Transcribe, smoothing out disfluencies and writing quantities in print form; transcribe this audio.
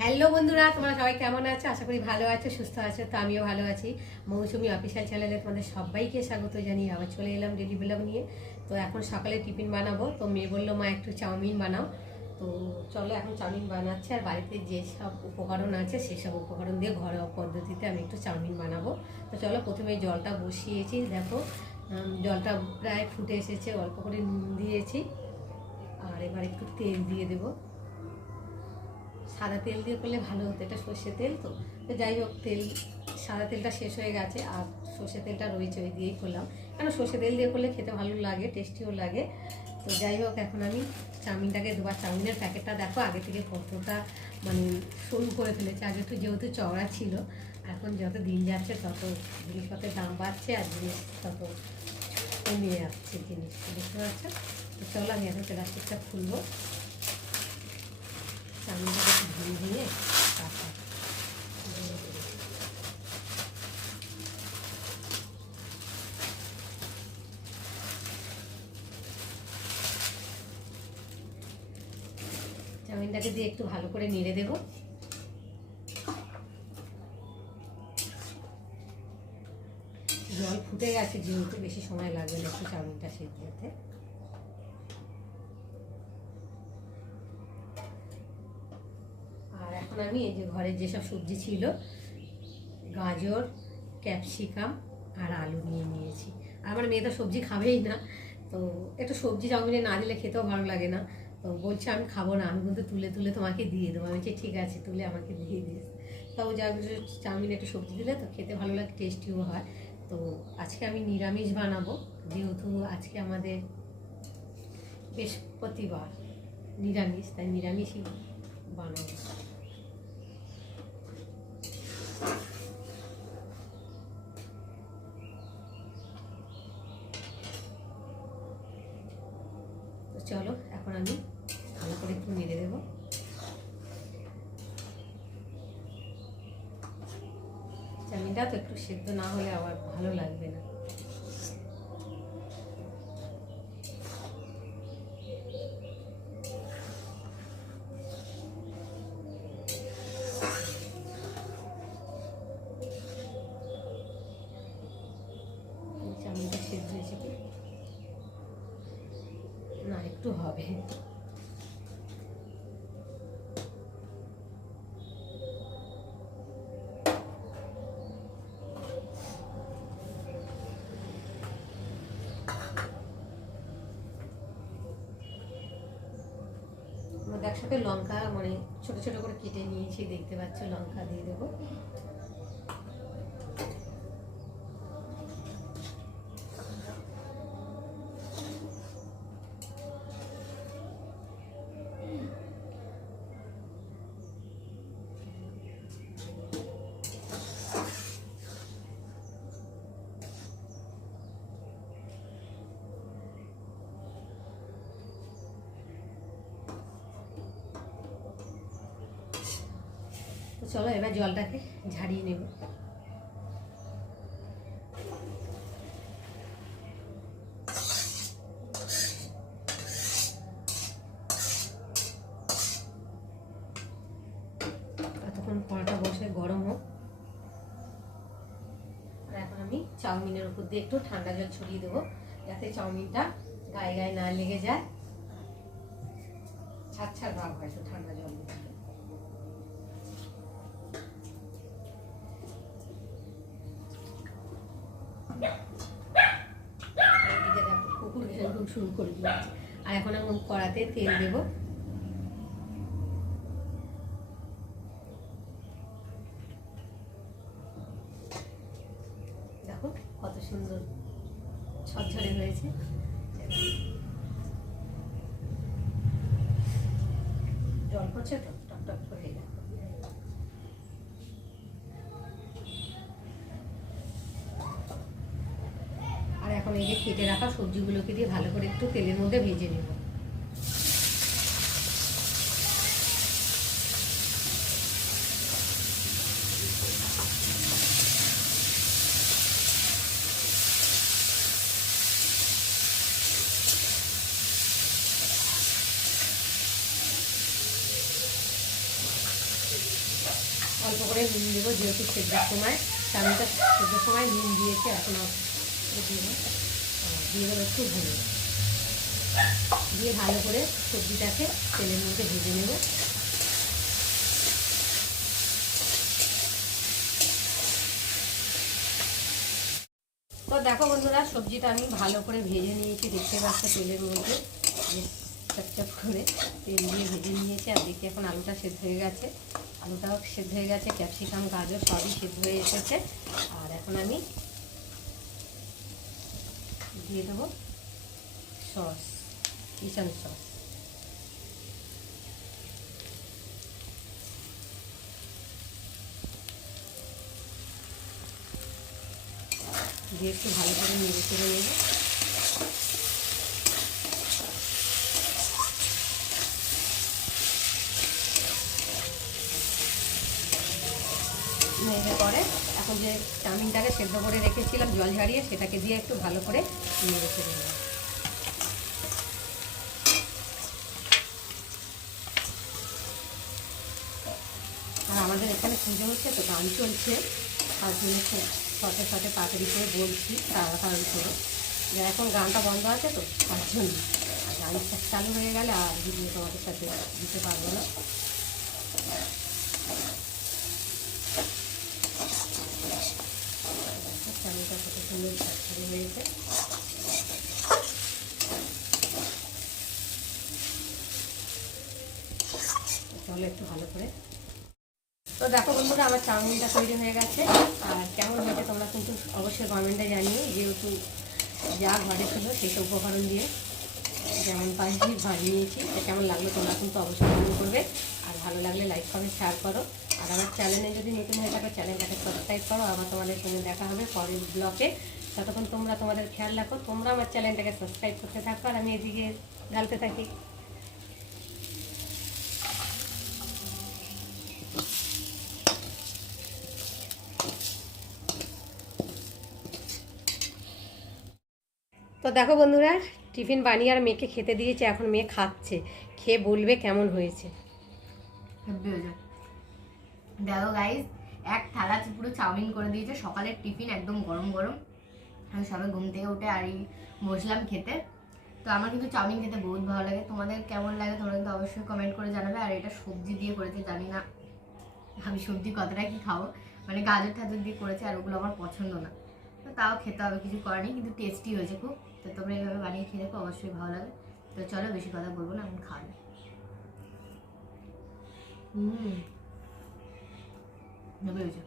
Hello বন্ধুরা, তোমরা সবাই কেমন আছো? আশা করি ভালো আছো, সুস্থ আছো। তো আমিও ভালো আছি। মৌসুমি অফিসিয়াল চ্যানেলে তোমাদের সবাইকে স্বাগত জানিয়ে আবার চলে এলাম ডেলি ব্লগ নিয়ে। তো এখন সকালে টিফিন বানাবো। তো মেয়ে বললো মা একটু চাউমিন বানাও। তো চলো এখন চাউমিন বানাচ্ছে। আর বাড়িতে যেসব উপকরণ আছে সেসব উপকরণ দিয়ে ঘরোয়া পদ্ধতিতে আমি একটু চাউমিন বানাবো। তো চলো, প্রথমে জলটা বসিয়েছি। দেখো জলটা প্রায় ফুটে এসেছে, অল্প করে নুন দিয়েছি। আর এবার একটু তেল দিয়ে দেবো। সাদা তেল দিয়ে করলে ভালো হতো, এটা সর্ষের তেল। তো যাই হোক, সাদা তেলটা শেষ হয়ে গেছে আর সর্ষের তেলটা রয়েছে, ওই দিয়েই করলাম। কেন সর্ষের তেল দিয়ে করলে খেতে ভালো লাগে, টেস্টিও লাগে। তো যাই হোক, এখন আমি চাউমিনটাকে দেবো। চাউমিনের প্যাকেটটা দেখো আগে থেকে কতটা মানে সরু করে ফেলেছে। আগে একটু যেহেতু চওড়া ছিল, এখন যত দিন যাচ্ছে তত জিনিসপত্রের দাম বাড়ছে আর জিনিস তত কমে যাচ্ছে জিনিস, বুঝতে পারছো? তো চলো আমি এখন প্লাস্টিকটা খুলবো। চাউমিনটাকে একটু ধুয়ে দিয়ে তারপর চাউমিনটাকে দিয়ে একটু ভালো করে নেড়ে দেবো। জল ফুটে গেছে যেহেতু বেশি সময় লাগবে না একটু চাউমিনটা সেদ্ধ হতে। আর এখন আমি এই যে ঘরের যেসব সবজি ছিল, গাজর, ক্যাপসিকাম আর আলু নিয়ে নিয়েছি। আর আমার মেয়ে তো সবজি খাবেই না, তো একটু সবজি চাউমিনে না দিলে খেতেও ভালো লাগে না। তো বলছে আমি খাবো না, আমি কিন্তু তুলে তুলে তোমাকে দিয়ে দেবো। আমি বলছি ঠিক আছে, তুলে আমাকে দিয়ে দিস। তাও যা চাউমিনে একটু সবজি দিলে তো খেতে ভালো লাগে, টেস্টিও হয়। তো আজকে আমি নিরামিষ বানাবো, যেহেতু আজকে আমাদের বৃহস্পতিবার, নিরামিষ, তাই নিরামিষই বানাবো। তো চলো এখন আমি ভালো করে একটু নেড়ে দেবো। চাউমিনটা তো একটু সেদ্ধ না হলে আবার ভালো লাগবে না। চাউমিনটা সেদ্ধ হয়েছে কি না, একটু হবে। একসাথে লঙ্কা মানে ছোট ছোট করে কেটে নিয়েছি, দেখতে পাচ্ছ, লঙ্কা দিয়ে দেবো। তো চলো এবার জলটাকে ঝাড়িয়ে নেব। এতক্ষণ কড়াটা বসে গরম হোক। আর এখন আমি চাউমিনের উপর দিয়ে একটু ঠান্ডা জল ছড়িয়ে দেবো, যাতে চাউমিনটা গায়ে গায়ে না লেগে যায়, ছাড় ছাড় ভাব হয় তো ঠান্ডা জল দিয়ে। এদিকে দেখো কুকুর এরকম শুরু করে দিয়েছে। আর এখন আমি কড়াতে তেল দেবো। দেখো কত সুন্দর ঝরঝরে হয়েছে। জল পড়ছে তো টক টক করে গেল। আর এখন এই যে কেটে রাখা সবজিগুলোকে দিয়ে ভালো করে একটু তেলের মধ্যে ভেজে নেব। অল্প করে নুন দেবো, যেহেতু সেদ্ধের সময় চাউমিনটা সেদ্ধের সময় নুন দিয়েছে, এখন দিয়ে দেবো একটু হলুদ দিয়ে ভালো করে সবজিটাকে তেলের মধ্যে ভেজে নেব। তো দেখো বন্ধুরা, সবজিটা আমি ভালো করে ভেজে নিয়েছি, দেখতে পাচ্ছি তেলের মধ্যে চপচপ করে তেল দিয়ে ভেজে নিয়েছি। আর দেখি এখন আলুটা সেদ্ধ হয়ে গেছে, আলুটাও সেদ্ধ হয়ে গেছে, ক্যাপসিকাম গাজর সবই সেদ্ধ হয়ে এসেছে। আর এখন আমি দিয়ে দেবো সস, কিচেন সস। দিয়ে একটু ভালো করে নেড়ে চেড়ে নেব। নেড়ে পরে এখন যে চাউমিনটাকে সেদ্ধ করে রেখেছিলাম জল ঝাড়িয়ে, সেটাকে দিয়ে একটু ভালো করে নেড়ে চেড়ে নেব। আর আমাদের এখানে পুজো হচ্ছে তো, গান চলছে, তার জন্য শটে শটে তাড়াতাড়ি করে বলছি, তাড়াতাড়ি করে যে এখন গানটা বন্ধ আছে তো তার জন্য। আর গান চালু হয়ে গেলে আর ভিডিও তোমাদের সাথে দিতে পারবো না। চালুটা কত সুন্দর ঝাড় হয়েছে। চলো একটু ভালো করে। তো দেখো বন্ধুরা, আমার চাউমিনটা তৈরি হয়ে গেছে। আর কেমন হয়েছে তোমরা কিন্তু অবশ্যই কমেন্টে জানিও, যেহেতু যা ঘরে ছিল সেই সব উপকরণ দিয়ে যেমন পাইছি বানিয়েছি, কেমন লাগলো তোমরা কিন্তু অবশ্যই কমেন্ট করবে। আর ভালো লাগলে লাইক কমেন্ট শেয়ার করো। আর আমার চ্যানেলে যদি নতুন হয়ে থাকে চ্যানেলটাকে সাবস্ক্রাইব করো। আবার তোমাদের সঙ্গে দেখা হবে পরের ব্লগে। ততক্ষণ তোমরা তোমাদের খেয়াল রাখো, তোমরা আমার চ্যানেলটাকে সাবস্ক্রাইব করতে থাকো আর আমি এদিকে ঢালতে থাকি। তো দেখো বন্ধুরা, টিফিন বানিয়ে আর মেয়েকে খেতে দিয়েছে, এখন মেয়ে খাচ্ছে, খেয়ে বলবে কেমন হয়েছে। দেখো গাইস, এক থালা পুরো চাউমিন করে দিয়েছে, সকালের টিফিন একদম গরম গরম। আমি সবাই ঘুম থেকে উঠে আর বসলাম খেতে। তো আমার কিন্তু চাউমিন খেতে বহুত ভালো লাগে, তোমাদের কেমন লাগে তোমরা কিন্তু অবশ্যই কমেন্ট করে জানাবে। আর এটা সবজি দিয়ে করেছে, জানি না আমি সবজি কতটা কি খাবো, মানে গাজর টাজর দিয়ে করেছে আর ওগুলো আমার পছন্দ না, তো তাও খেতে হবে, কিছু করার নেই, কিন্তু টেস্টি হয়েছে খুব। তো তোমরা এইভাবে বানিয়ে খেয়ে দেখো, অবশ্যই ভালো লাগে। তো চলো বেশি কথা বলবো না, এখন খাওয়া যাক। হয়েছে।